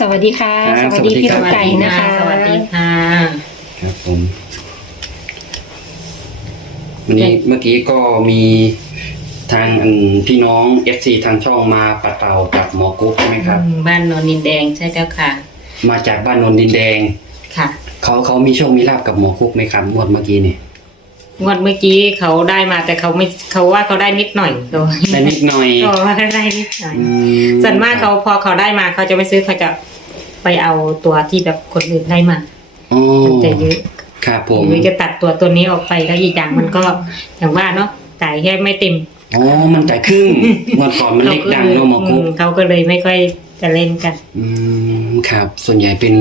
สวัสดีค่ะครับสวัสดีสวัสดีพี่ครัลูบกไก่นะคะสวัสดีค่ะ ครับผมวันนี้เมื่อกี้ก็มีทางอืมพี่น้องเอฟซีทางช่องมาปัดเป่ากับหมอกุ๊กใช่ไหมครับ บ้านโนนดินแดงใช่แล้วค่ะ มาจากบ้านนนดินแดงค่ะ เขาเขามีโชคมีลาบกับหมอกุ๊กไหมครับงวดเมื่อกี้นี่ งวดเมื่อกี้เขาได้มาแต่เขาไม่เขาว่าเขาได้นิดหน่อยก็ได้นิดหน่อยก็ว่าได้นิดหน่อย อืมส่วนมากเขาพอเขาได้มาเขาจะไม่ซื้อเขาจะไปเอาตัวที่แบบคนอื่นได้มาอ๋อมันจะเยอะครับผมหรือจะตัดตัวตัวนี้ออกไปแล้วอีกอย่างมันก็อย่างว่าเนาะจ่ายแค่ไม่เต็มอ๋อมันจ่ายครึ่งงวดก่อนมันเล็กดังเนาะหมอกุ๊กมเขาก็เลยไม่ค่อยจะเล่นกัน อืมครับ ส่วนใหญ่เป็น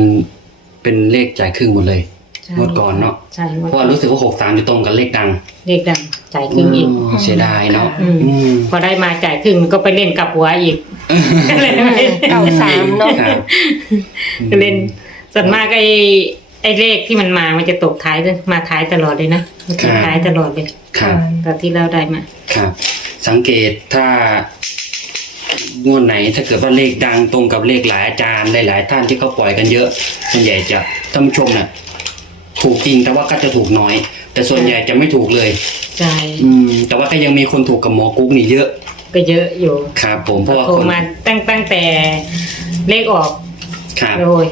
เป็นเลขจ่ายครึ่งหมดเลย ใช่งวดก่อนเนาะใช่งวดเพราะว่ารู้สึกว่าหกสามจะตรงกับเลขดัง เลขดังจ่ายครึ่งอีก เสียดายเนาะอืม อืมพอได้มาจ่ายครึ่งก็ไปเล่นกับหัวอีกก็เลยไม่ได้เก่าสามเนาะครับก็เล่นส่วนมากไอ้ไอ้เลขที่มันมา มันจะตกท้ายด้วยมาท้ายตลอดเลยนะมันตกท้ายตลอดเลยครับ ตอนที่เราได้มาครับ สังเกตถ้างวดไหนถ้าเกิดว่าเลขดังตรงกับเลขหลายอาจารย์หลายๆท่านที่เขาปล่อยกันเยอะส่วนใหญ่จะท่านผู้ชมน่ะ ถูกจริงแต่ว่าก็จะถูกน้อย แต่ส่วนใหญ่จะไม่ถูกเลย ใช่อืม แต่ว่าก็ยังมีคนถูกกับหมอกุ๊กนี่เยอะ ก็เยอะอยู่ครับผมเพราะว่าโทรคนมาตั้งตั้งแต่เลขออกครับ โอ้ย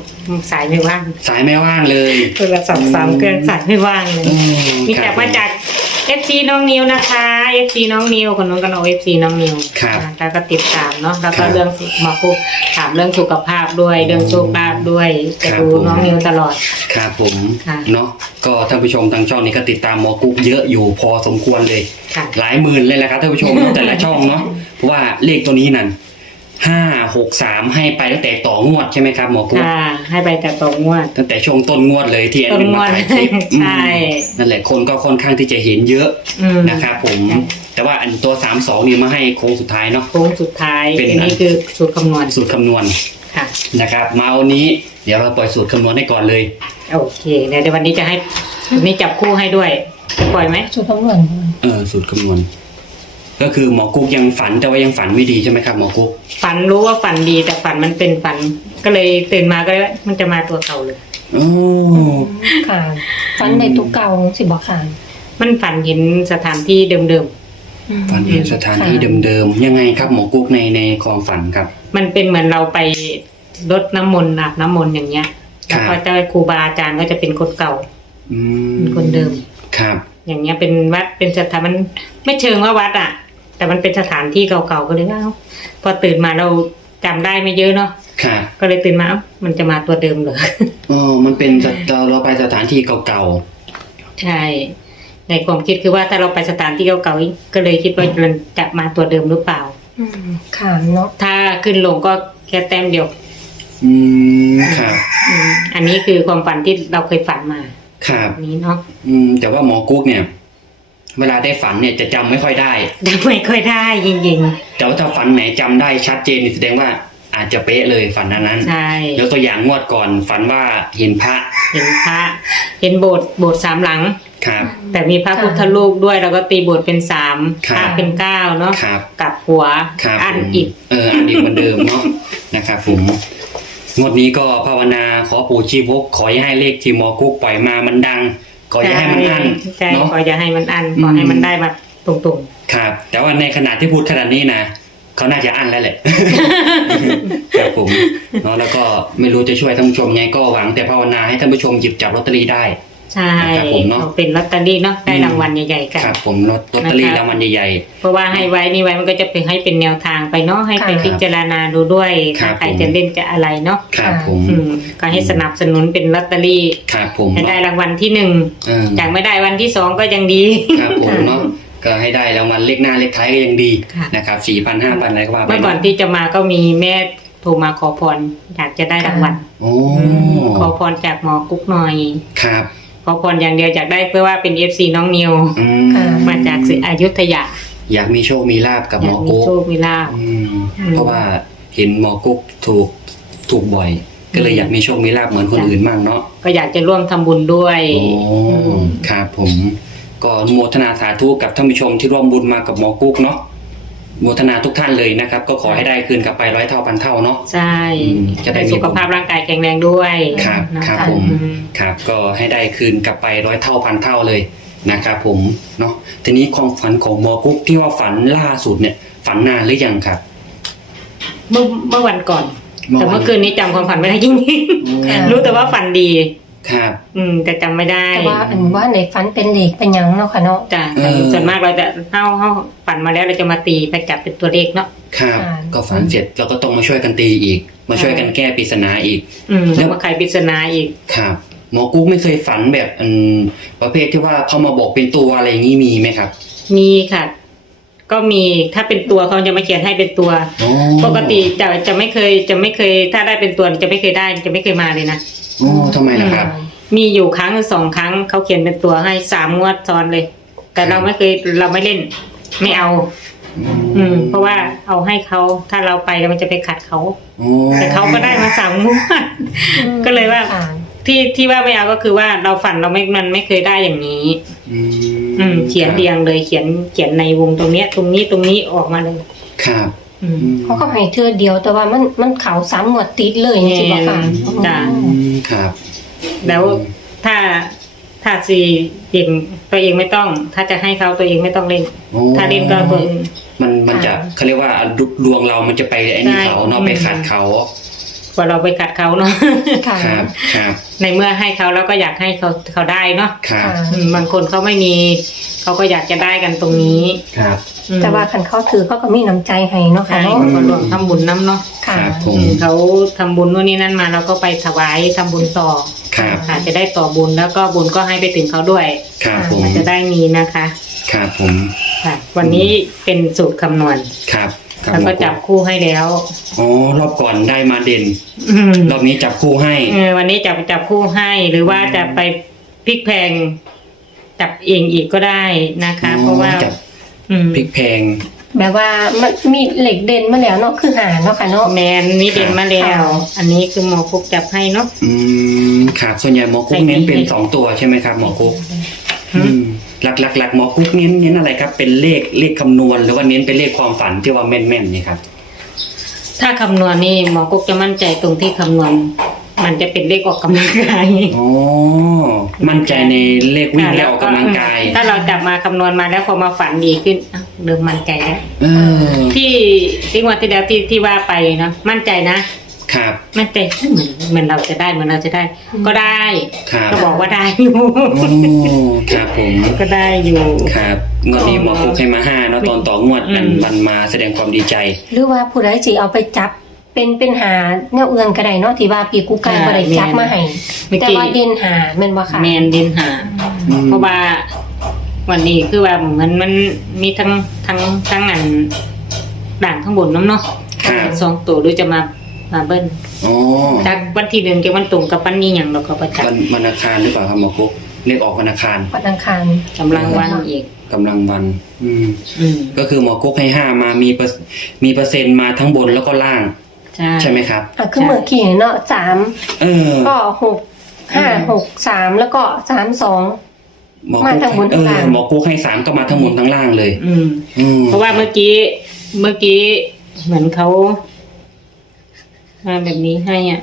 สายไม่ว่างสายไม่ว่างเลยโทรศัพท์สามเครื่องสายไม่ว่างเลยอืมีครัจาบกมาจาก FC น้องนิวนะคะ FC น้องนิวคนนู้นก็น้อง FC น้องนิวครับอ่าแล้วก็ติดตามเนาะแล้วครัก็บเรื่องมาพูดถามเรื่องสุขภาพด้วย เรื่องโชคลาภด้วยจะครับดูผม น้องนิวตลอด ครับผมค่ะ เนาะก็ท่านผู้ชมทางช่องนี้ก็ติดตามหมอกุ๊กเยอะอยู่พอสมควรเลย ค่ะ หลายหมื่นเลยแหละครับท่านผู้ชม แต่ละช่องเนาะเพราะว่าเลขตัวนี้นั่น ห้าหกสามให้ไปตั้งแต่ต่องวดใช่ไหมครับหมอกุ๊กค่ะให้ไปแต่ตรงงวด ตั้งแต่ช่วงต้นงวดเลยที่แอดต้นมินงวมาดถ่ายคลิปใช่อืมนั่นแหละคนก็ค่อนข้างที่จะเห็นเยอะอืม นะครับผม ใช่ แต่ว่าอันตัวสามสองนี่มาให้โค้งสุดท้ายเนาะ โค้งสุดท้ายเป็นอันนี้คือสูตรคำนวณสูตรคำนวณค่ะ นะครับ มาวันนี้เดี๋ยวเราปล่อยสูตรคำนวณให้ก่อนเลย โอเคเดี๋ยววันนี้จะให้วันนี้จับคู่ให้ด้วยจะปล่อยไหมสูตรคำนวณเออสูตรคำนวณ ก็คือหมอกุ๊กยังฝันแต่ว่ายังฝันไม่ดีใช่ไหมครับหมอกุ๊กฝันรู้ว่าฝันดีแต่ฝันมันเป็นฝัน ก็เลยตื่นมาก็เลยว่ามันจะมาตัวเก่าเลย โอ้ค่ะฟันในตุกเก่าสิบอกค่ะมันฝันเห็นสถานที่เดิมฝันเห็นสถานที่เดิมๆยังไงครับหมอกุ๊กในในความฝันครับ ๆ มันเป็นเหมือนเราไปรดน้ำมนต์อาบน้ำมนต์อย่างเงี้ยครัแล้วบก็เจ้าครูบาอาจารย์ก็จะเป็นคนเก่าอืมเป็นคนเดิม ครับ อย่างเงี้ยเป็นวัดเป็นสถานมันไม่เชิงว่าวัดอะ แต่มันเป็นสถานที่เก่าๆก็เลยว่าเอ้าพอตื่นมาเราจำได้ไม่เยอะเนาะครับก็เลยตื่นมาเอ้ามันจะมาตัวเดิมเหรออ๋อมันเป็นสถเราเราไปสถานที่เก่าใช่ ในความคิดคือว่าถ้าเราไปสถานที่เก่าๆก็เลยคิดว่ามันจะมาตัวเดิมหรือเปล่า อืมค่ะเนาะถ้าขึ้นลงก็แค่แต้มเดียวๆอืมครับอืมอันนี้คือความฝันที่เราเคยฝันมาครับ อันนี้เนาะ อืมแต่ว่าหมอกุ๊กเนี่ย เวลาได้ฝันเนี่ยจะจำไม่ค่อยได้แต่ไม่ค่อยได้จริงแต่ว่าถ้าฝันไหนจำได้ชัดเจนนี่แสดงว่าอาจจะเป๊ะเลยฝันนั้นนั้นๆใช่ยกตัวอย่างงวดก่อนฝันว่าเห็นพระเห็นพระเห็นโบสถ์โบสถ์สามหลัง ครับ แต่มีพระพุทธรูปด้วยแล้วก็ตีโบสถ์เป็นสามครัพบระเป็นเก้าเนาะครับ กลับหัวครับอันผมอีก เอออันอีกเหมือนเดิมเนาะ นะครับผมงวดนี้ก็ภาวนาขอปู่ชีพกขอให้เลขที่หมอกุ๊กปล่อยมามันดัง ขออย่าให้มันอั้นใช่เนาะ ขออย่าให้มันอันอืมขอให้มันได้มาตรงครับ แต่ว่าในขณะที่พูดขนาดนี้นะเขาน่าจะอั้นแล้วแหละ ครับผมเนาะแล้วก็ไม่รู้จะช่วยท่านผู้ชมไงก็หวัง แต่ภาวนาให้ท่านผู้ชมหยิบจับลอตเตอรี่ได้ๆ ใช่ครับผมเนาะ เอาเป็นลอตเตอรี่เนาะได้อืมรางวัลใหญ่ๆกัน ครับผมลอตลอตเตอรี่นะคะรางวัลใหญ่ เพราะว่าให้ไว้นี่ไว้มันก็จะเป็นให้เป็นแนวทางไปเนาะให้ไปค่ะ พิจารณาดูด้วยครับถ้าใครผมจะเล่นจะอะไรเนาะๆ ครับผมอืมก็ให้สนับสนุนเป็นลอตเตอรี่ครับผมให้ได้รางวัลที่หนึ่งเออจากไม่ได้วันที่สองก็ยังดี ครับผมเนาะ ก็ให้ได้รางวัลเลขหน้าเลขท้ายก็ยังดีค่ะ นะครับสี่พันห้าพันอะไรก็ว่าไปเมื่อก่อนที่จะมาก็มีแม่โทรมาขอพรอยากจะได้รางวัลโอ้ ขอพรจากหมอกุ๊กหน่อย ครับ ขอพรอย่างเดียวอยากได้เพื่อว่าเป็นเอฟซีน้องนิว อืมค่ะ มาจากศรีอยุธยาอยากมีโชคมีลาบกับอหมยาอกมีกุ๊กโชคมีลาภ อืมอืม เพราะว่าเห็นหมอกุ๊กถูกถูกบ่อย ก็เลยอยากมีโชคมีลาบเหมือนคนอื่นบ้างเนาะ ก็อยากจะร่วมทำบุญด้วย โอ้ครับผมก็อนุโมทนาสาธุกับท่านผู้ชมที่ร่วมบุญมากับหมอกุ๊กเนาะ โมทนาทุกท่านเลยนะครับ ก็ขอให้ได้คืนกลับไปร้อยเท่าพันเท่าเนาะใช่อืมจะได้มี สุขภาพร่างกายแข็งแรงด้วยครับนะครับผม อืม ครับก็ให้ได้คืนกลับไปร้อยเท่าพันเท่าเลยนะครับผมเนาะทีนี้ความฝันของหมอกุ๊กที่ว่าฝันล่าสุดเนี่ย ฝันนานหรือยังครับเมื่อเมื่อวันก่อนเมื่อแต่วันเมื่อคืนนี้จำความฝันไม่ได้จริงค่ะๆรู้แต่ว่าฝันดี ครับ อืม แต่จำไม่ได้แต่ว่าอันว่าในฝันเป็นเหล็กเป็นหยังเนาะค่ะเนาะจ้ะเออ ส่วนมากเราจะเข้าเข้าฝันมาแล้วเราจะมาตีไปจับเป็นตัวเลขเนาะ ครับค่ะก็ฝันเสร็จเราก็ต้องมาช่วยกันตีอีก มาช่วยกันแก้ปริศนาอีก อืม แล้แล้ววมาไขปริศนาอีก ครับ หมอกุ๊กไม่เคยฝันแบบอันประเภทที่ว่าเขามาบอกเป็นตัวอะไรอย่างนี้มีไหมครับมีค่ะ ก็มีถ้าเป็นตัวเขาจะมาเขียนให้เป็นตัว อ๋อปกติจะจะไม่เคยจะไม่เคยถ้าได้เป็นตัวจะไม่เคยได้จะไม่เคยมาเลยนะ โอ้ทำไมล่ะครับมีอยู่ครั้งหรือสองครั้งเขาเขียนเป็นตัวให้สามงวดซ้อนเลย แต่เราไม่เคยเราไม่เล่น ไม่เอา อืม เพราะว่าเอาให้เขาถ้าเราไปแล้วมันจะไปขัดเขาโอ้แต่เขาก็ได้มาสามงวดก็เลยว่าค่ะที่ที่ว่าไม่เอาก็คือว่าเราฝันเราไม่มันไม่เคยได้อย่างนี้อืมอืมเขียนเรียงเลยเขียนเขียนในวงตรงเนี้ย ตรงนี้ตรงนี้ออกมาเลย ครับอืมอืมเขาก็ให้เธอเดียวแต่ว่ามันมันเขาสามหมวดติดเลยจริงๆบ่ค่ะจ้ะอืม ครับแล้วถ้าถ้าสีเองตัวเองไม่ต้อง ถ้าจะให้เขาตัวเองไม่ต้องเล่น โอ้ถ้าเล่นก็ตัวอื่น มันมันจะเขาเรียกว่าดวงเรามันจะไปไอ้นี่ใช่เขาเนาะอืมไปขัดเขา กว่าเราไปขัดเขาเนาะ ค่ะครับครับในเมื่อให้เขาแล้วก็อยากให้เขาเขาได้เนาะครับค่ะอืมบางคนเขาไม่มี เขาก็อยากจะได้กันตรงนี้ครับ อืมแต่ว่าคันเขาถือเขาก็มีน้ำใจให้เนาะค่ะใช่เนาะก็รวมทำบุญน้ำเนาะค่ะ ครับผอืมมเขาทำบุญนู่นนี่นั่นมาเราก็ไปถวายทำบุญต่อครับอาจจะได้ต่อบุญแล้วก็บุญก็ให้ไปถึงเขาด้วยครับผมอาจจะได้มีนะคะ ครับผมค่ะวันนี้เป็นสูตรคำนวณ ครับ ครับแล้วก็จับคู่ให้แล้ว อ๋อรอบก่อนได้มาเด่น อืมรอบนี้จับคู่ให้ เออวันนี้จับจับคู่ให้หรือว่าจะไปพลิกแพลงจับเองอีกก็ได้นะคะ อ๋อเพราะว่าจับ อืมพริกแพง แบบว่ามันมีเหล็กเด่นมาแล้วเนาะคือหาเนาะค่ะเนาะ แมนนี่เด่นมาแล้ว อันนี้คือหมอพุกจับให้เนาะ อืมครับส่วนใหญ่หมอกุ๊กใส่เน้นเป็นพริกสองตัวใช่ไหมครับหมอกุ๊กอืมอืม หลักหลักหลักหมอกุ๊กเน้นเน้นอะไรครับ เป็นเลขเลขคำนวณ หรือว่าเน้นเป็นเลขความฝันที่ว่าแม่นๆนี่ครับ ถ้าคำนวณนี่หมอกุ๊กจะมั่นใจตรงที่คำนวณ มันจะเป็นเลขออกกำลังกายอ๋อมั่นใจในเลขวิ่งและออกกำลังกาย ถ้าเราจับมาคำนวณมาแล้วพอมาฝันดีขึ้นอ้าวเริ่มมั่นใจแล้วเออที่ที่งวันที่แล้วที่ที่ว่าไปเนาะมั่นใจนะ ครับ มั่นใจเหมือนเหมือนเราจะได้เหมือนเราจะได้ ก็ได้ครับ ก็บอกว่าได้อยู่โอ้ครับผมก็ได้อยู่ ครับงวดนี้หมอกุ๊กให้มาห้าเนาะตอนต่องวดอันอืมมันมาแสดงความดีใจ หรือว่าผู้ใดสิเอาไปจับเป็นเป็นหาแนวเอือนก็ได้เนาะที่ว่าพี่กูไก่บ่ได้จับมาให้เมื่อแต่กี้ว่าเด่นหาแม่นบ่ค่ะแมนเดินหาอืมเพราะว่าวันนี้คือว่าเหมือนมันมีทั้งทั้งทั้งอันด่างข้างบนน้ำเนาะครับสองตัวหรือจะมา มาเบิ้ลอ๋อจากวันที่หนึ่งจะวันตรงกับวันนี้อย่างเราก็ประจับวันวันอังคารหรือเปล่าครับหมอกุ๊กเลขออกวันอังคารวันอังคารกำลังวันอีกกำลังวัน อืม อืมก็คือหมอกุ๊กให้ห้ามามีเปอร์มีเปอร์เซ็นต์มาทั้งบนแล้วก็ล่าง ใช่ ใช่ไหมครับ อะคือเมื่อกี้เนาะสามเออก็หกห้าหกสามแล้วก็สามสอง หมอมากุ๊กทั้งบนเอทั้งอล่างหมอกุ๊กให้สามก็มาทั้งบนทั้งล่างเลย อืม อืมเพราะว่าเมื่อกี้เมื่อกี้เหมือนเขา มาแบบนี้ให้อะ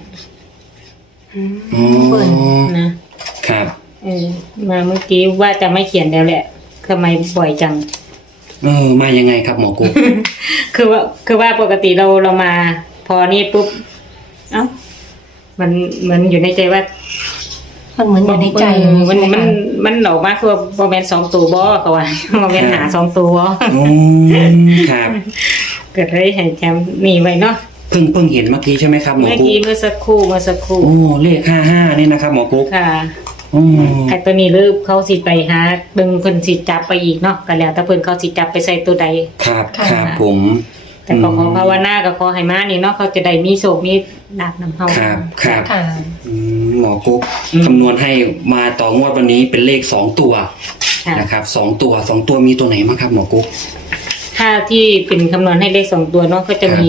อ๋อเบิ่นนะครับเออมาเมื่อกี้ว่าจะไม่เขียนแล้วแหละทำไมบ่อยจัง เออมายังไงครับหมอกุ๊ก คือว่าคือว่าปกติเราเรามา พอนี่ปุ๊บ เอ้ามันเหมือนอยู่ในใจว่ามันเหมือนอยู่ในใจเออมันใช่ไหมันคะมันออกมาคือว่าโมเมนสองตัวบอเขาว่าโมเมนหาสองตัวบ่ อืมครับ เกิดเลยให้จำนี่ไว้เนาะ เพิ่งเพิ่งเห็นเมื่อกี้ใช่ไหมครับหมอเมื่อกุ๊กี้กเมื่อสักครู่เมื่อสักครู่โอ้เลขห้าห้านี่นะครับหมอกุ๊กค่ะอืมไอ้ตัวนี้ลืบเขาสิไปหาเบิ่งเพิ่นสิจับไปอีกเนาะก็แล้วแต่เพิ่นเขาสิจับไปใส่ตัวใด ครับครับผมแต่ก็ขอภาวนาก็ขอให้มานี่เนาะเขาจะได้มีโชคมีลาบนำเฮาครับครับค่ะ อืมหมอกุ๊กอืมคำนวณให้มาต่องวดวันนี้เป็นเลขสองตัวค่ะนะครับสองตัวสองตัวมีตัวไหนบ้างครับหมอกุ๊ก ถ้าที่เป็นคำนวณให้เลขสองตัวเนาะก็จะมี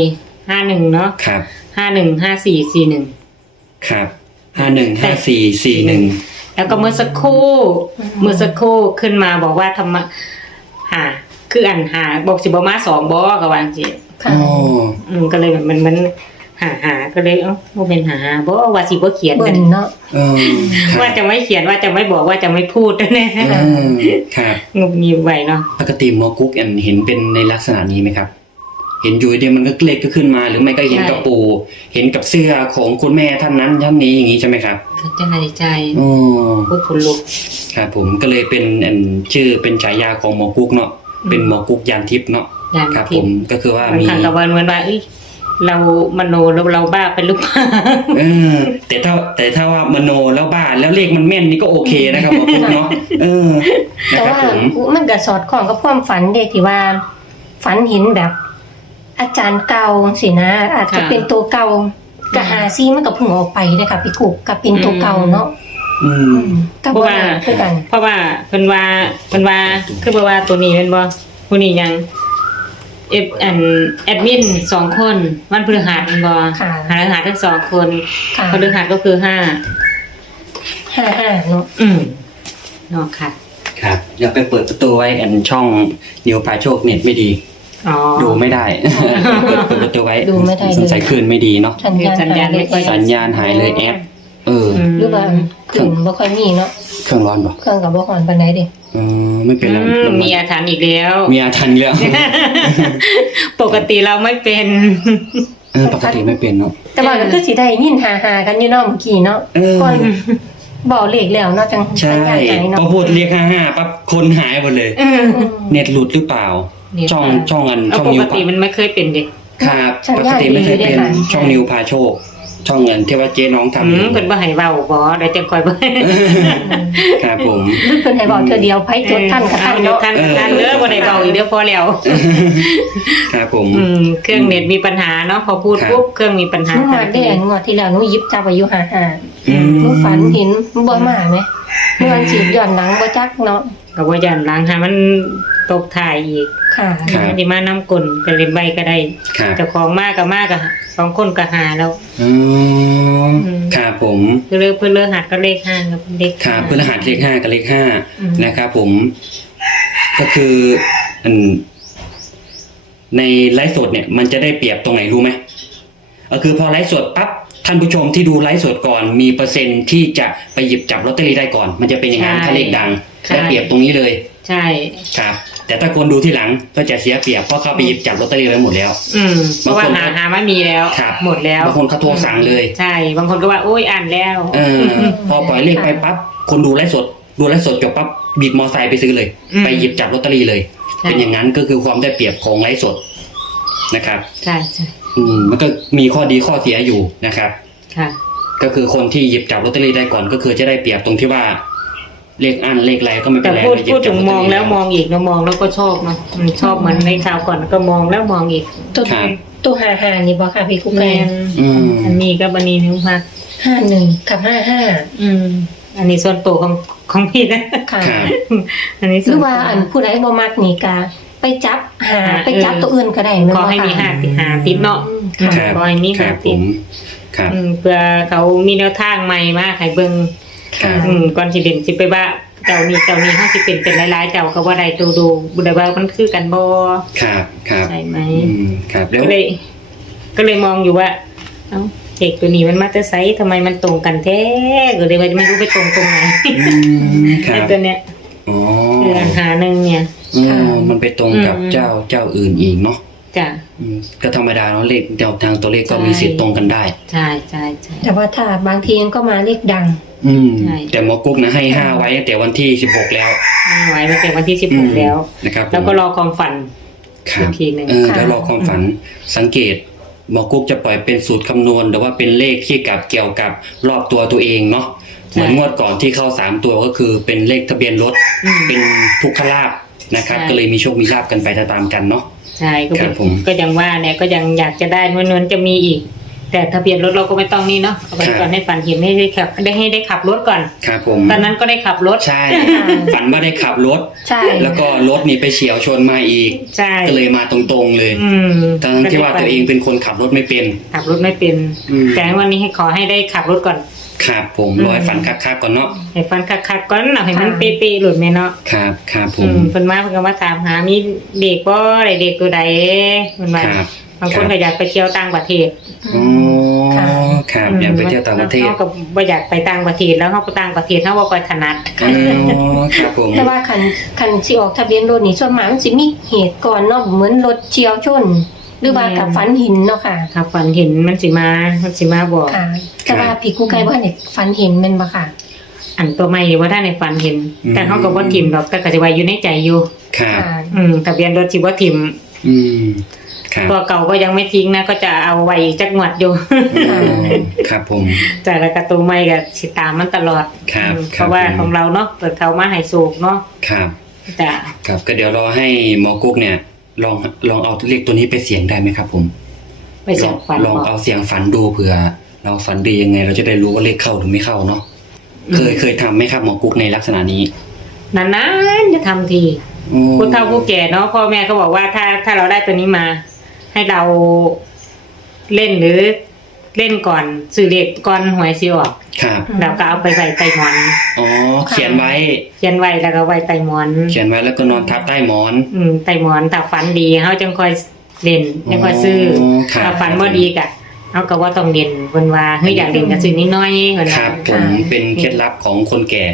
ห้าหนึ่งเนาะครับ ห้าหนึ่งห้าสี่สี่หนึ่ง ครับห้าหนึ่งห้าสี่สี่หนึ่งแล้วก็เมื่อสักครู่อืมเมื่อสักครู่ขึ้นมาบอกว่าธรรมะหา คืออันหาบอกสิบ่มาสองบ่ก็วาจังสิค่ะโอ้อืมก็เลยมันมันมันหาหาก็เลยเอ้าบ่เป็นหาหาบ่ว่าสิบ่เขียนเบิ่กันนเนาะเออครับว่าจะไม่เขียนว่าจะไม่บอกว่าจะไม่พูดแน่เออครับงุบงิบไว้เนาะปกติหมอกุ๊กอันเห็นเป็นในลักษณะนี้ไหมครับ เห็นอยู่เดียวมันก็เล็กก็ขึ้นมา หรือไม่ก็เห็นกับปูเห็นกับเสื้อของคุณแม่ท่านนั้นท่านนี้อย่างนี้ใช่ไหมครับก็จะในใจอ๋อพูดคนลุกครับผมก็เลยเป็นอันชื่อเป็นฉายาของหมอกุ๊กเนาะเป็นหมอกุ๊กยานทิพย์เนาะยานครับทิผพมย์ก็คือว่าบางมีครั้งก็วันเหมือนว่าเอ้ยเรามโนแล้วเราบ้าไปหรือเปล่าเออ แต่ถ้าแต่ถ้าว่ามโนแล้วบ้าแล้วเลขมันแม่นนี่ก็โอเคนะครับหมอกุ๊กเนาะเออนะแต่ครับว่าผมมันก็สอดคล้องกับความฝันเด็ที่ว่า ฝันเห็นแบบ อาจารย์เก่าสินะ อาจจะค่ะเป็นตัวเก่ากะหาซีมันก็เพิ่งออกไปนะคะพี่กุกกับเป็นตัวเก่าเนาะอืมก็บ่ได้คือกัน เพราะว่าเพิ่นว่าเพิ่นว่าคือบ่ว่าตัวนี้เป็นบ่ผู้นี้ยังเอฟอันแอดมินสองคนวันพฤหัสเป็นบ่ค่ะหาพฤหัสทั้งสองคนค่ะพฤหัสก็คือห้าห้าห้าเนาะอืมเนาะค่ะ ครับอย่าไปเปิดประตูไว้อันช่องนิวพาโชคเน็ตไม่ดีอ๋อ ดูไม่ได้เปิดเปิดประตูไว้ดูไม่ได้สเลงสัยยคลื่นไม่ดีเนาะสัญญาณสัญญาณไม่ค่อย สัญญาณหายเลยแอป เอออืมหรือว่าขึ้นบ่ค่อยมีเนาะเครื่องร้อนป่ะเครื่องกับบ่ฮ้อนปานใดเด้เออไม่เป็นไรอืมมีอาถรรพ์อีกแล้ว มีอาทันแล้ว ปกติเราไม่เป็น เออปกติไม่เป็นเนาะ แต่ว่าก็คือสิได้ยินหาๆกันอยู่เนาะเมื่อกี้เนาะเออ ก่อนบอกเลขแล้วเนาะจังใช่ สัญญาณหายพเนาะอพูดเรียกห้าห้าปั๊บคนหายหมดเลย อืมอืมเน็ตหลุดหรือเปล่าเน็ตช่องหลุดช่องอันเอาช่องปนิกวติมันไม่เคยเป็นเด็กครับสัญปกญาณติไม่เคยดีเป็นด้วยค่ะ ช่องนิวพาโชค ช่องเงินที่ว่าเจ๊น้องทำอือยู่มเพิ่นบ่ให้เว้าบ่ได้จังค่อยเบิ่งครับผม ลึกเพิ่นให้บอกเธอเดียวไผจดท่านกับท่านเนาะเนาะท่านท่านเด้อบ่ได้เว้าอีกเด้อพอแล้ว ครับผม อืมเครื่องเน็ตมีปัญหาเนาะพอพูดครับ ปุ๊บเครื่องมีปัญหาหนูมาได้อันงวดที่แล้วหนูหยิบจับอายุหาหาอืมหนูฝันเห็นบ่มาไหมเมื่อวันสิย้อนหลังบ่จักเนาะ ก็บ่ยันล้างหามันตกถ่ายอีกค่ะ ครับ มันสิมานํกลก็เล่นใบก็ได้ครับเจ้าของมากก็มากก็สองคนก็หาแล้ว อ๋ออืมครับผมคือเลิกเพื่อเลิกหัดก็เลขห้ากับเลขครับเพื่อรหัสเลขห้ากับเลขห้าอืม นะครับผม ก็คืออันในไลฟ์สดเนี่ย มันจะได้เปรียบตรงไหนรู้ไหมก็คือพอไลฟ์สดปั๊บ ท่านผู้ชมที่ดูไลฟ์สดก่อน มีเปอร์เซ็นต์ที่จะไปหยิบจับลอตเตอรี่ได้ก่อน มันจะเป็นอย่างนั้นถ้าเลขดังได้เปรียบตรงนี้เลยใช่ ครับ แต่ถ้าคนดูที่หลังก็จะเสียเปรียบเพราะเขาไปหยิบจับลอตเตอรี่ไว้หมดแล้ว อืมเพราะว่าบางคนหาหาไม่มีแล้ว ครับ หมดแล้วบางคนเขาโทรสั่งเลย ใช่ บางคนก็ว่าโอ้ยอ่านแล้ว เออพอปล่อยเลขไปปั๊บคนดูไลฟ์สด ดูไลฟ์สดจบปั๊บบีบมอไซค์ไปซื้อเลย อืม ไปหยิบจับลอตเตอรี่เลย ใช่เป็นอย่างนั้นก็คือความได้เปรียบของไลฟ์สดนะครับ ใช่ใช่ อืมมันก็มีข้อดีข้อเสียอยู่นะครับ ค่ะ ก็คือคนที่หยิบจับลอตเตอรี่ได้ก่อนก็คือจะได้เปรียบตรงที่ว่า เลขอันเลขอะไรก็ไม่เป็แต่นไรพูดไปหยิบพูดจัถึบงลอตเตมอองรี่แล้วมองอีกเนาะมองแล้วก็ชอบเนาะมันชอบเหมือนในข่าวก่อนก็มองแล้วมองอีกตัวตัวหาหานี่บ่ค่ะพี่กุ๊กแมแม่นอืมอันนี้ก็บันนี้นิ้วพักห้าหนึ่งกับห้าห้าอืม อันนี้ส่วนตัวของของพี่นะ ค่ะ ครับ อันนี้หส่วนรือตัวว่าอันผู้ใดบ่มักนี่ก็ ไปจับหาอ่าไปจับเออตัวอื่นก็ได้แม่นขอบ่ให้มีค่ะหาติหาติดเนาะค่ะครับขอให้มีคหารับผติดมครับอืมเพื่อเขามีแนวทางใหม่มาให้เบิ่งครับอืมก่อนสิเด่นสิไปว่าเจ้านี่เจ้านี่เฮาสิเป็นเป็นหลายๆเจ้าก็ว่าได้ดูดูบ่ได้ว่ามันคือกันบ่ครับครับใช่ไหมอืมครับแล้วก็เลย ก็เลยมองอยู่ว่า เอ้าเด็กตัวนี้มันมาแต่ไสทำไมมันตรงกันแท้ก็เลยว่าไม่รู้ไปตรงตรงไหนอืมครัไอ้บตัวเนี้ยอ๋อคืออาหารหนึงเนี่ย อืมมันไปตรงกับอืมเจ้าเจ้าอื่นอีกเนาะจ้ะอืมก็ธรรมดาเนาะเลขแนวทางตัวเลขก็ใช่มีสิทธิ์ตรงกันได้ ใช่ใช่ใช่ แต่ว่าถ้าบางทีมันก็มาเลขดัง อืมใช่ แต่หมอกุ๊กนะให้ห้าไว้ตั้งแต่วันที่สิบหกแล้วไม่ไหวมันเป็นวันที่อืม16แล้วนะครับแล้วก็รอความฝันครับอีกทีหนึ่ง เออค่ะ แล้วรอความฝันสังเกตหมอกุ๊กจะปล่อยเป็นสูตรคำนวณหรือว่าเป็นเลขที่กับเกี่ยวกับรอบตัวตัวเองเนาะเหมือนงวดก่อนที่เข้าสามตัวก็คือเป็นเลขทะเบียนรถ อืมเป็นทุกขลาบ นะครับ ใช่ ก็เลยมีโชคมีลาบกันไปตามๆกันเนาะ ใช่ก็ครัเป็นบผม ก็ยังว่าเนี่ยก็ยังอยากจะได้มันนวนจะมีอีก แต่ทะเบียนรถเราก็ไม่ต้องนี่เนาะเอาไปก่อนให้ฝันเห็นให้ได้ขับ ได้ให้ได้ขับรถก่อน ครับผมตอนนั้นก็ได้ขับรถใช่ ฝันว่าได้ขับรถ ใช่แล้วก็รถนี่ไปเฉียวชนมาอีก ใช่ก็เลยมาตรงๆเลยอืมทั้งที่ว่าตัวเองเป็นคนขับรถไม่เป็น ขับรถไม่เป็น อืม แต่วันนี้ให้ขอให้ได้ขับรถก่อน ครับผมอืมร้อยฝันคักๆก่อนเนาะให้ฟันคักๆก่อนนะให้มันเป๊ะๆหลุดแม่เนาะครับครับผอืมมเพิ่นมาเพิ่นก็มาถามหามีเด็กบ่ได้เด็กตัวใดเพิ่นว่าครับบางคนก็อยากไปเที่ยวต่างประเทศอ๋อค่ะครับอยากไปเที่ยวต่างประเทศเฮาก็บ่อยากไปต่างประเทศแล้วเฮาไปต่างประเทศเฮาบ่ค่อยถนัด อ๋อครับผมแต่ว่าคันคันสิออกทะเบียนรถนี่ส่วนมากมันสิมีเหตุก่อนเนาะเหมือนรถเฉียวชน หรือว่ากับฝันหินเนาะค่ะ ถ้าฝันเห็นมันสิมามันสิมาบอก ค่ะ แต่ว่าพี่กูไก่บ่ทันได้ฝันเห็นแม่นบ่ค่ะ อันตัวใหม่ว่าถ้าในฝันเห็น อืม แต่เฮาก็บ่ทิ่มดอกแต่ก็สิไว้อยู่ในใจอยู่ ครับ ค่ะ อืมทะเบียนรถสิบ่ทิ่มอืม ครับตัวเก่าก็ยังไม่ทิ้งนะ ก็จะเอาไว้อีกจักงวดอยู่อืมครับผม แต่ละกระตูใหม่ก็สิตามมันตลอดครับอืมครับเพราะว่าผม ของเราเนาะเปิดเขามาให้สูกเนาะครับ แต่ ครับก็เดี๋ยวรอให้หมอกุ๊กเนี่ย ลองลองเอาเลขตัวนี้ไปเสี่ยงได้ไหมครับ ผมไปเสียงฝันลองบอกเอาเสียงฝันดูเผื่อ เราฝันดียังไง เราจะได้รู้ว่าเลขเข้าหรือไม่เข้าเนาะเคยเคยทำไหมครับหมอกุ๊กในลักษณะนี้นานๆจะทำทีอืมผู้เฒ่าผู้แก่เนาะพ่อแม่ก็บอกว่าถ้าถ้าเราได้ตัวนี้มา ให้เราเล่นหรือ เล่นก่อนสื่อเลขก่อนหวยสิออกครับเราก็เอาไปไว้ใต้หมอนอ๋อเขียนไว้ เขียนไว้แล้วก็ไว้ใต้หมอน เขียนไว้แล้วก็นอนทับใต้หมอน อืมใต้หมอนถ้าฝันดีเฮาจังค่อยเล่นจังค่อยซื้อออครับถ้าฝันบ่ดีก็เฮาก็บ่ต้องเล่นเพิ่นว่าเฮ้ยอยากเล่นก็ซื้อนิดหน่อยเพิ่นคว่ารับผมเป็นเคล็ดลับของคนแก่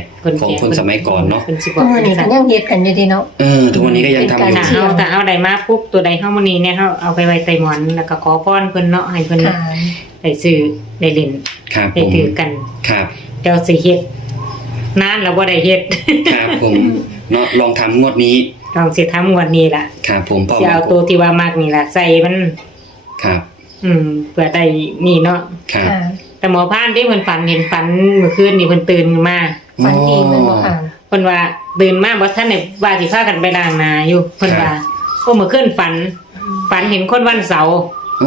ของคนสมัยก่อนเนาะเพิ่นสิบอกเมื่อนี้ก็ยังเฮ็ดกันอยู่เดีเนาะเออทุกวันนี้ก็ยังทำอยู่ถ้าเฮาถ้าเฮาได้มาปุ๊บตัวใดเฮามื้อนี้เนี่ยเฮาเอาไปไว้ใต้หมอนแล้วก็ขอพรเพิ่นเนาะให้เพิ่นค่ะ ได้ซื้อได้เล่นครับผได้มถือกันครับ เดี๋ยวสิเฮ็ดนานแล้วบ่ได้เฮ็ดครับผมเนาะลองทำงวดนี้ลองสิทำงวดนี้ล่ะครับผมพ่อสิเอาตัวที่ว่ามากนี่ล่ะใส่มัน ครับอืมเพื่อได้นี่เนาะครับค่ะแต่หมอพานที่เพิ่นฝันเห็นฝันเมื่อคืนนี่เพิ่นตื่นขึ้นมาฝันดีแม่นบ่ค่ะ เพิ่นว่าตื่นมาบ่ทันได้ว่าสิพากันไปล้างหน้าอยู่เพิ่นว่าโอ้เมื่อคืนฝัน ฝันเห็นคนวันเสาร์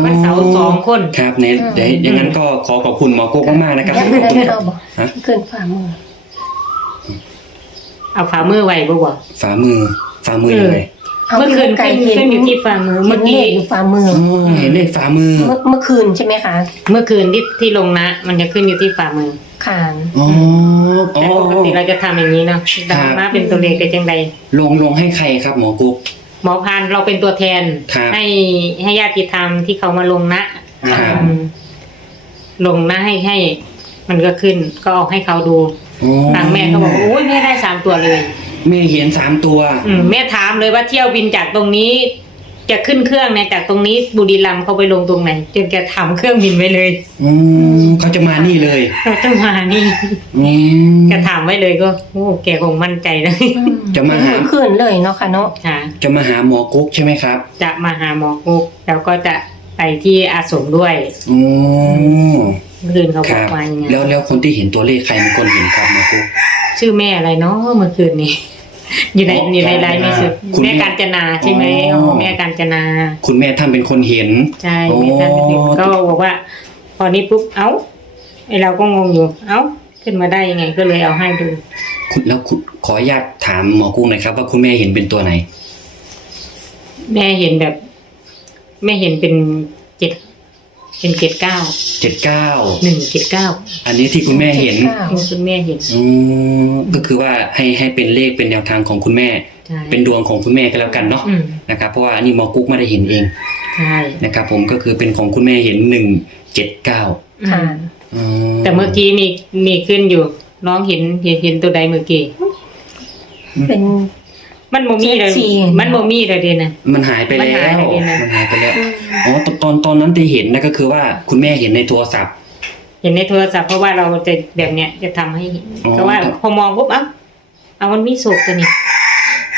วันเสาร์สองคน ครับเนทเดี๋ยวอย่างนั้นก็ขอขอบคุณหมอกุ๊กมากๆนะครับยังไม่ได้ไม่เอาบ่ฮะขึ้นฝ่ามือ เอาฝ่ามือไว้บ่บ่ฝ่ามือฝ่ามือยังไงเอาเมื่อคืนไก่ขึ้นเห็นขึ้นอยู่ที่ฝ่ามือเมื่เมื่ออกี้กี้อยู่ฝ่ามืออ๋อเห็นเลขฝ่ามือเมื่อเมื่อคืนใช่ไหมคะ เมื่อคืนที่ที่ลงนะ มันจะขึ้นอยู่ที่ฝ่ามือค่ะอ๋ออ๋อแต่ปกติเราจะทำอย่างนี้เนาะครัดาบมาเป็นตัวเลขได้จังใดลงลงให้ใครครับหมอกุ๊ก หมอพานเราเป็นตัวแทน ครับให้ให้ญาติธรรมที่เขามาลงนะครับอืมลงนะให้ให้ มันก็ขึ้น ก็เอาให้เขาดูอ๋อทางแม่ก็บอกโอ้ยแม่ได้สามตัวเลย แม่เห็นสามตัว อืมแม่ถามเลยว่าเที่ยวบินจากตรงนี้ จะขึ้นเครื่องเนี่ยจากตรงนี้บุรีรัมย์เขาไปลงตรงไหนจนแกทำเครื่องบินไว้เลยอืมเขาจะมานี่เลยเราจะมานี่อืมแกถามไว้เลยก็โอ้แกคงมั่นใจเลยจะมาหาเมื่อคืนเลยเนาะค่ะเนาะค่ะจะมาหาหมอกุ๊กใช่ไหมครับ จะมาหาหมอกุ๊กแล้วก็จะไปที่อาสมด้วยอ๋อเมื่อคืนเขาคบอรักบมาอย่างเงี้ยแล้วแล้วคนที่เห็นตัวเลขใครเป็นคนเห็นครับหมอกุ๊กชื่อแม่อะไรเนาะเมื่อคืนนี้ อยู่ในอ๋ออยู่ในไลน์ไม่สุดคุณแม่ แม่การจนาใช่ไหมอ๋ออ๋อแม่การจนาคุณแม่ท่านเป็นคนเห็น ใช่โอ้แม่การจนาก็บอกว่า พอนี้ปุ๊บเอ้าไอเราก็งงอยู่เอ้าขึ้นมาได้ยังไงก็เลยเอาให้ดู คุณแล้วคุณขออนุญาตถามหมอกุ้งหน่อยครับว่าคุณแม่เห็นเป็นตัวไหน แม่เห็นแบบ แม่เห็นเป็นเจ็ด เป็นเจ็ดเก้าเจ็ดเก้าหนึ่งเจ็ดเก้าอันนี้ที่คุณแม่เห็นก้าคุณแม่เห็นอืมก็คือว่าให้ให้เป็นเลขเป็นแนวทางของคุณแม่ใช่เป็นดวงของคุณแม่ก็แล้วกันเนาะอืมนะครับเพราะว่าอันนี้หมอกุ๊กไม่ได้เห็นเองใช่นะครับผมก็คือเป็นของคุณแม่เห็นหนึ่งเจ็ดเก้าค่ะแต่เมื่อกี้มีมีขึ้นอยู่ น้องเห็นเห็นเห็นตัวใดเมื่อกี้เป็น มันโมมี่เลยเจ็ดสี่ มันโมมี่เลยเดนะ มันหายไปแล้ว มันหายไปเลยนะมันหายไปแล้ว อ๋อตอนตอนตอนนั้นที่เห็นนะก็คือว่าคุณแม่เห็นในโทรศัพท์ เห็นในโทรศัพท์เพราะว่าเราจะแบบเนี้ยจะทำให้เห็นอ๋อก็ว่าพอมองปุ๊บเอ้าเอามันมีสุกตัวนี้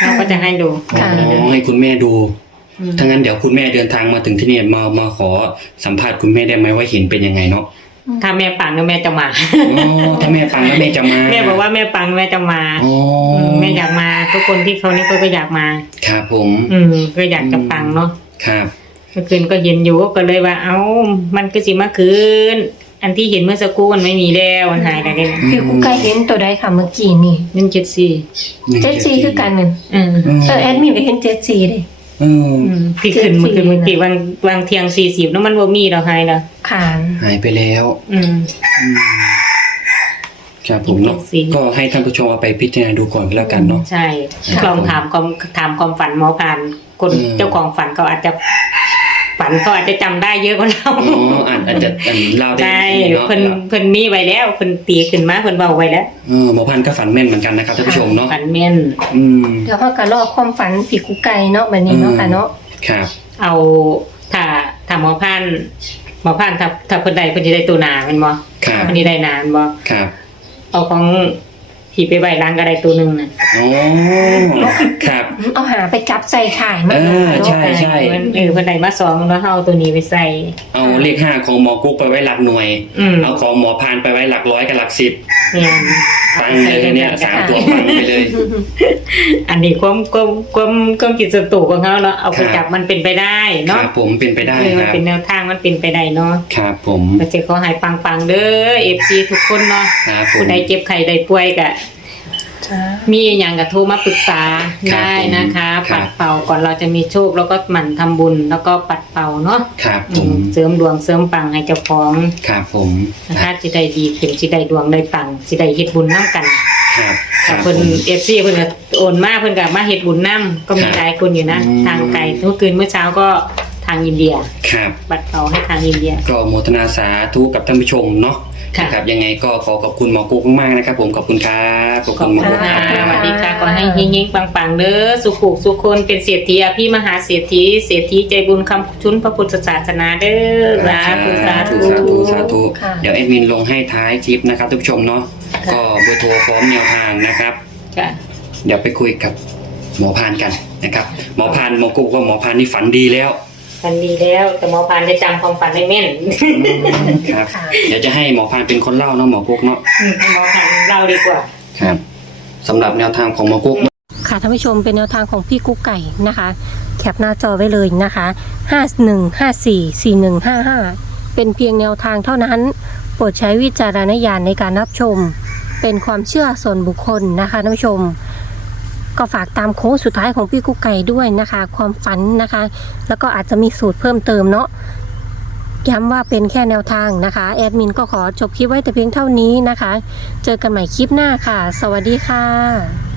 เราก็จะให้ดูค่ะอ๋อให้คุณแม่ดู อืมถ้างั้นเดี๋ยวคุณแม่เดินทางมาถึงที่นี่มามาขอสัมภาษณ์คุณแม่ได้ไหมว่าเห็นเป็นยังไงเนาะ ถ้าแม่ปังก็แม่จะมา อ๋อถ้าแม่ฟังแล้วแม่จะมาแม่บอกว่าแม่ปังแม่จะมาอ๋ออมแม่อยากมาทุกคนที่เขานี่ก็ก็อยากมา ครับผม อืมก็อยากจะฟังเนาะครับ เมื่อคืนก็เห็นอยู่ก็เลยว่า เอ้ามันก็สิมาคืน อันที่เห็นเมื่อสักครู่มันไม่มีแล้วมันหายไปเลยนะพี่กูไก่เห็นตัวใดค่ะเมื่อกี้นี่ นั่นเจ็ดสี่หนึ่งเจ็ดสี่คือกันนั่นอืม เออแอดมินไปเห็นเจ็ดสี่เลย อืมอืมที่ขึ้นเมื่อคืนเมื่อกี้วางวางเทียงสี่สิบแล้วมันบ่มีเราหายแล้วค่ะ หายไปแล้วอืมอืมครับผมเนาะสีก็ให้ท่านผู้ชมเอาไปพิจารณาดูก่อนก็แล้วกันเนาะใช่ครับลองถามความถามความฝันหมอพานคนอืมเจ้าของฝันเขาอาจจะ ฝันเขาอาจจะจำได้เยอะกว่าเราอ๋ออาจอาจจะอันเล่าได้ใช่ดีเนาะเพิ่นเพิ่นมีไว้แล้วเพิ่นตีขึ้นมาเพิ่นเบาไว้แล้วเออหมอพันธุ์ก็ฝันแม่นเหมือนกันนะครับท่านผู้ชมเนาะฝันแม่นอืมเดี๋ยวเขาก็รอความฝันผีกุไก่เนาะแบบนี้เนาะค่ะเนาะครับเอาถ้าถ้าหมอพันธุ์หมอพันธุ์ถ้าถ้าเพิ่นได้เพิ่นสิได้ตัวหนาแม่นบ่ครับเพิ่นสิได้หนานบ่ครับเอาของ ที่ไปไว้ล้างก็ได้ตัวหนึงน่ะอ๋อครับ เอาหาไปจับใส่ถ่ายมาเออเนาะใช่ใช่เพิ่นเออเพิ่นได้มาสองแล้วเอาตัวนี้ไปใส่ เอาเลขห้าของหมอกุ๊กไปไว้หลักหน่วย อืมเอาของหมอพานไปไว้หลักร้อยกับหลักสิบเนี่ยปังเลยเนี่ยสามตัวปังไปเลย อันนี้ความความความความคิดส่วนตัวของเขาเนาะเอาไปครับจับมันเป็นไปได้คเนาะรับผมเป็นไปได้เออคมันรับเป็นแนวทางมันเป็นไปได้เนาะครับผมก็จะขอให้ปังๆเด้อเอฟซีทุกคนเนาะครับผผู้มใดเจ็บไข้ได้ป่วยก็ มีอย่างก็โทรมาปรึกษาครับได้นะคะ ผมครัปับ ดเป่าก่อนเราจะมีโชคแล้วก็หมั่นทำบุญแล้วก็ปัดเป่าเนาะครับผอืมมเสริมดวงเสริมปังให้เจ้าของครับผมนะคะสิได้ดีขึ้นสิได้ดวงได้ปังสิได้เฮ็ดบุญนํกันครับคถ้ารับผเพิ่นม เอฟซีเพิ่นก็โอนมาเพิ่นก็มาเฮ็ดบุญนํก็มีครับหลายคนอยู่นะ อืม ทางไกลเมื่อคืนเมื่อเช้าก็ทางอินเดีย ครับบัตรเป่าให้ทางอินเดีย ก็โมทนาสาธุกับท่านผู้ชมเนาะ ค่ะนะครับยังไงก็ขอขอบคุณหมอกุ๊กมากๆนะครับผมขอบคุณครับขอบขอบคุณหมอคุณกุ๊กค่ะครับสวัสดีค่ะขอให้เฮงๆปังๆเด้อสุขุสุขคนเป็นเศรษฐีอภิมหาเศรษฐีเศรษฐีใจบุญคำชุนพระพุทธศาสนาเด้อสาธุสาธุสาธุสาธุค่ะ เดี๋ยวแอดมินลงให้ท้ายคลิปนะครับท่านผู้ชมเนาะค่ะก็เบอร์โทรพร้อมแนวทางนะครับ ค่ะ เดี๋ยวไปคุยกับหมอพานกันนะครับ หมอพานหมอกุ๊กก็หมอพานนี่ฝันดีแล้ว ฝันดีแล้วแต่หมอพานจะจำความฝันได้แม่นครับ ค่ะ เดี๋ยวจะให้หมอพานเป็นคนเล่าเนาะหมอกุ๊กเนาะอืมให้หมอพานเล่าดีกว่า ครับสำหรับแนวทางของหมอกุ๊ก ค่ะท่านผู้ชมเป็นแนวทางของพี่กุ๊กไก่นะคะ แคปหน้าจอไว้เลยนะคะ 51544155 เป็นเพียงแนวทางเท่านั้น โปรดใช้วิจารณญาณในการรับชม เป็นความเชื่อส่วนบุคคลนะคะท่านผู้ชม ก็ฝากตามโค้งสุดท้ายของพี่กุ๊กไก่ด้วยนะคะ ความฝันนะคะ แล้วก็อาจจะมีสูตรเพิ่มเติมเนาะย้ำว่าเป็นแค่แนวทางนะคะแอดมินก็ขอจบคลิปไว้แต่เพียงเท่านี้นะคะ เจอกันใหม่คลิปหน้าค่ะ สวัสดีค่ะ